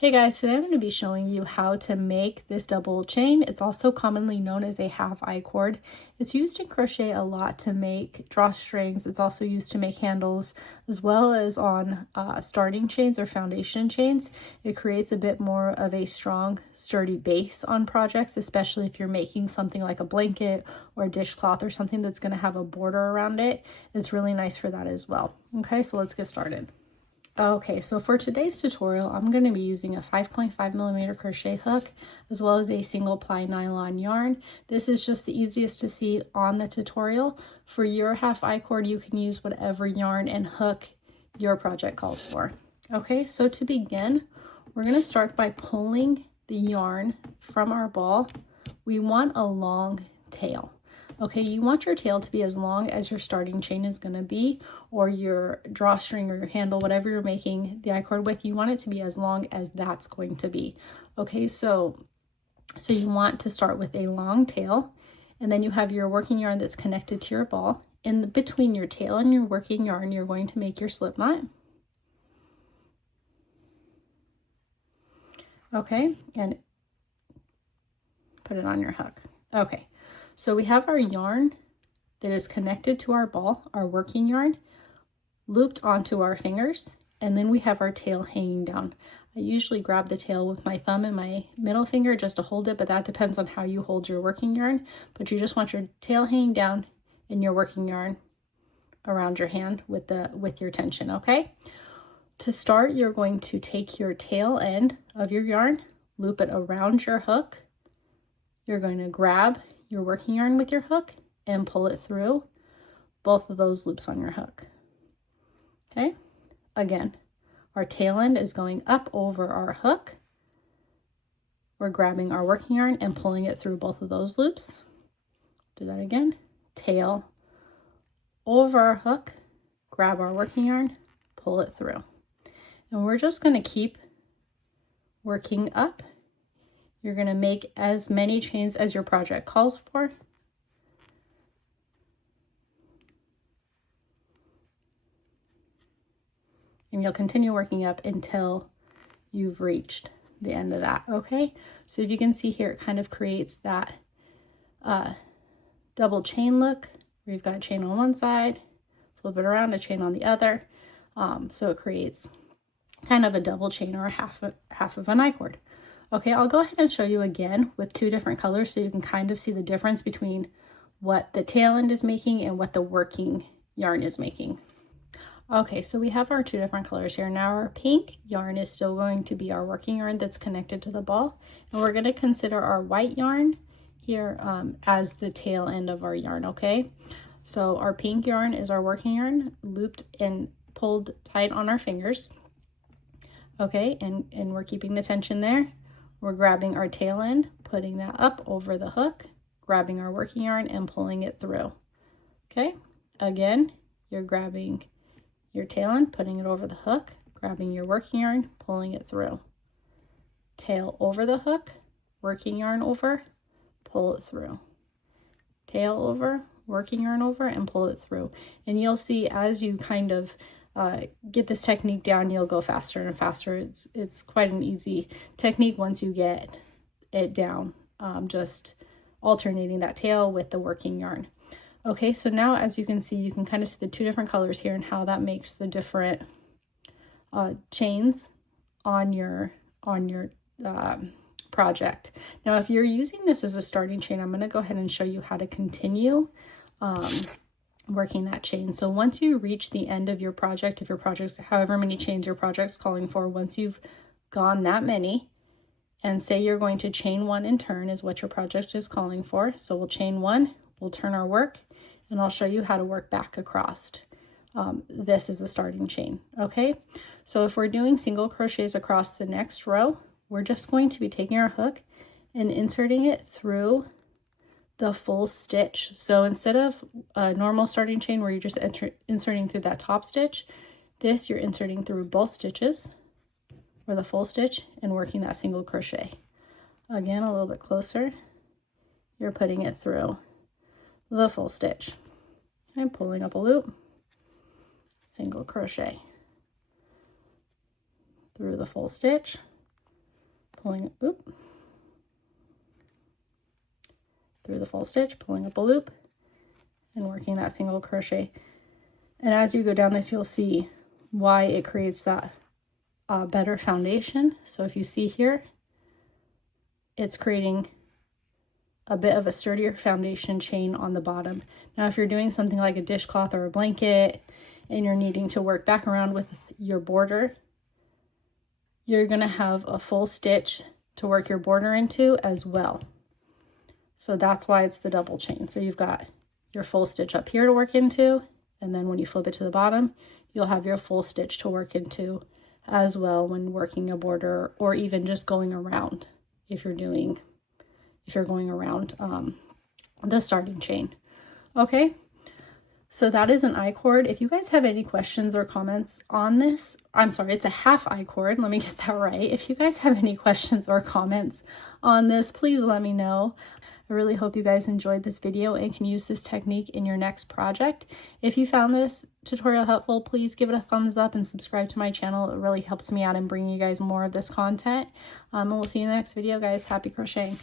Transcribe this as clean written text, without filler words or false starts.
Hey guys, today I'm going to be showing you how to make this double chain. It's also commonly known as a half I cord. It's used in crochet a lot to make drawstrings. It's also used to make handles as well as on starting chains or foundation chains. It creates a bit more of a strong, sturdy base on projects, especially if you're making something like a blanket or a dishcloth or something that's going to have a border around it. It's really nice for that as well. Okay, so let's get started. Okay, so for today's tutorial, I'm going to be using a 5.5mm crochet hook as well as a single ply nylon yarn. This is just the easiest to see on the tutorial. For your half I cord, you can use whatever yarn and hook your project calls for. Okay, so to begin, we're going to start by pulling the yarn from our ball. We want a long tail. Okay, you want your tail to be as long as your starting chain is going to be, or your drawstring or your handle, whatever you're making the I-cord with, you want it to be as long as that's going to be. Okay, so you want to start with a long tail, and then you have your working yarn that's connected to your ball. In between your tail and your working yarn, you're going to make your slip knot. Okay, and put it on your hook. Okay, so we have our yarn that is connected to our ball, our working yarn, looped onto our fingers, and then we have our tail hanging down. I usually grab the tail with my thumb and my middle finger just to hold it, but that depends on how you hold your working yarn. But you just want your tail hanging down and your working yarn around your hand with your tension, okay? To start, you're going to take your tail end of your yarn, loop it around your hook. You're going to grab your working yarn with your hook and pull it through both of those loops on your hook. Okay, again, our tail end is going up over our hook. We're grabbing our working yarn and pulling it through both of those loops. Do that again. Tail over our hook, grab our working yarn, pull it through. And we're just going to keep working up. You're going to make as many chains as your project calls for. And you'll continue working up until you've reached the end of that. Okay, so if you can see here, it kind of creates that double chain look. We've got a chain on one side, flip it around, a chain on the other. So it creates kind of a double chain or a half of an I-cord. Okay, I'll go ahead and show you again with two different colors so you can kind of see the difference between what the tail end is making and what the working yarn is making. Okay, so we have our two different colors here. Now our pink yarn is still going to be our working yarn that's connected to the ball. And we're going to consider our white yarn here as the tail end of our yarn, okay? So our pink yarn is our working yarn, looped and pulled tight on our fingers. Okay, and we're keeping the tension there. We're grabbing our tail end, putting that up over the hook, grabbing our working yarn and pulling it through. Okay, again, you're grabbing your tail end, putting it over the hook, grabbing your working yarn, pulling it through. Tail over the hook, working yarn over, pull it through. Tail over, working yarn over, and pull it through. And you'll see as you kind of get this technique down, you'll go faster and faster. It's quite an easy technique once you get it down, just alternating that tail with the working yarn. Okay, so now as you can see, you can kind of see the two different colors here and how that makes the different chains on your project. Now, if you're using this as a starting chain, I'm going to go ahead and show you how to continue working that chain. So once you reach the end of your project, if your project's however many chains your project's calling for, once you've gone that many, and say you're going to chain one and turn is what your project is calling for. So we'll chain one, we'll turn our work, and I'll show you how to work back across. This is a starting chain, okay? So if we're doing single crochets across the next row, we're just going to be taking our hook and inserting it through the full stitch. So instead of a normal starting chain where you're just inserting through that top stitch, this you're inserting through both stitches or the full stitch and working that single crochet. Again, a little bit closer, you're putting it through the full stitch and pulling up a loop, single crochet through the full stitch, pulling, oop, through the full stitch, pulling up a loop, and working that single crochet. And as you go down this, you'll see why it creates that better foundation. So if you see here, it's creating a bit of a sturdier foundation chain on the bottom. Now, if you're doing something like a dishcloth or a blanket and you're needing to work back around with your border, you're gonna have a full stitch to work your border into as well. So that's why it's the double chain. So you've got your full stitch up here to work into, and then when you flip it to the bottom, you'll have your full stitch to work into as well when working a border, or even just going around if you're going around the starting chain. Okay, so that is an I-cord. If you guys have any questions or comments on this, I'm sorry, it's a half I-cord. Let me get that right. If you guys have any questions or comments on this, please let me know. I really hope you guys enjoyed this video and can use this technique in your next project. If you found this tutorial helpful, please give it a thumbs up and subscribe to my channel. It really helps me out in bringing you guys more of this content. And we'll see you in the next video, guys. Happy crocheting.